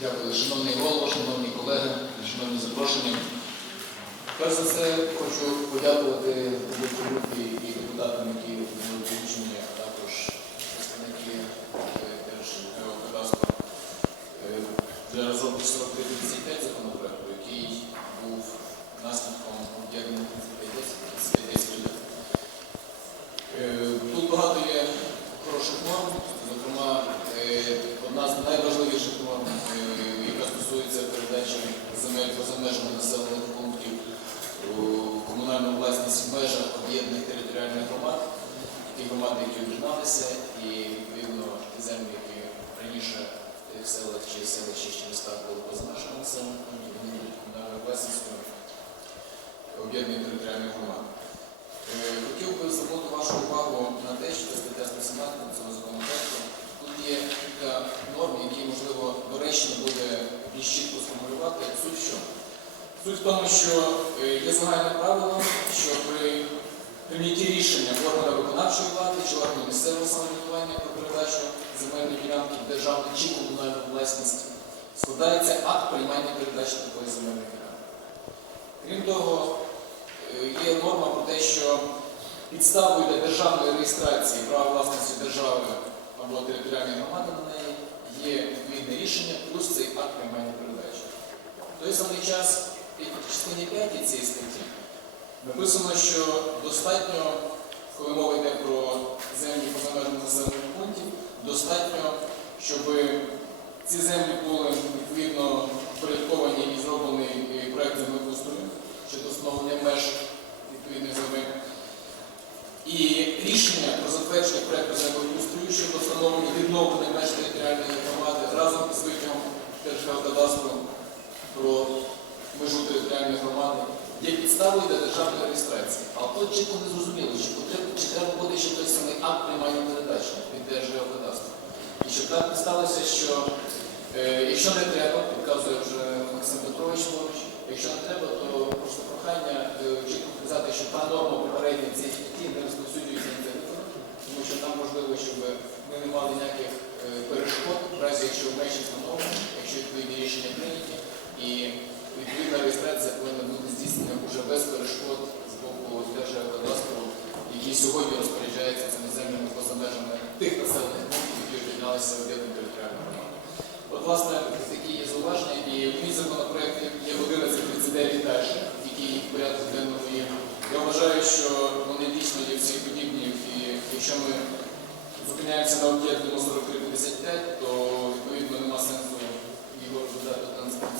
Дякую, шановний голово, шановні колеги, шановні запрошені. Перш за все, хочу подякувати групі і депутатам, які були долучені, а також представники Держгеокадастру для розробки 4355 законопроекту, який був наслідком об'єднаних 3510. Е, Тут багато є хороших норм, зокрема, е, одна з найважливіших норм, е, яка стосується передачі земель поза межами населених пунктів у комунальну власність в межах об'єднаних територіальних громад, ті громади, які об'єдналися, і відповідно ті землі, які раніше в селах чи селищі чи містах були поза населених пунктів, вони будуть власністю об'єднаних територіальних громад. Е, Хотів би звернути вашу увагу на те, що стаття 117 цього законопроекту. Тут є кілька норм, які, можливо, доречно буде більш чітко сформулювати. Суть в чому? Суть в тому, що е, є загальне правило, що місцевого самоврядування про передачу земельної ділянки державну чи комунальну власність складається акт приймання передачі такої земельної ділянки. Крім того, Е, є норма про те, що підставою для державної реєстрації права власності держави або територіальної громади на неї є відповідне рішення плюс цей акт приймання передачі. В той самий час в частині 5 цієї статті написано, що достатньо, коли мова йде про землі поза межами населених пунктів, достатньо, щоб ці землі були відповідно впорядковані і зроблений е, проект землекоустрою щодо встановлення меж відповідних земель. І рішення про затвердження проекту землекоустрою щодо встановлення відновлення меж територіальної громади разом з витягом Держгеокадастру про межу територіальної громади є підставою для державної реєстрації. Але тут чітко не зрозуміло, чи, потрібно- чи треба буде ще той самий акт приймання передачі від Держгеокадастру. І щоб так не сталося, що е, якщо не треба, підказує вже Максим Петрович поруч, якщо не треба, то просто прохання е, чітко вказати, що та норма попередня цієї статті не розповсюджується на цей тому що там можливо, щоб ми не мали ніяких е, перешкод, в разі якщо межі встановлені, якщо відповідні рішення прийняті, і відповідна реєстрація повинна бути здійснена вже без перешкод з боку Держгеокадастру, який сьогодні розпоряджається цими землями поза тих населених пунктів, які об'єдналися в об'єднану територіальну громаду. От, власне, такі є зауваження, і мій законопроект є 1139 далі, який в порядку денному є. Я вважаю, що вони дійсно є всі подібні, і якщо ми зупиняємося на об'єктному 4355, то відповідно нема сенсу його розглядати 1139, а є сенс концентруватися на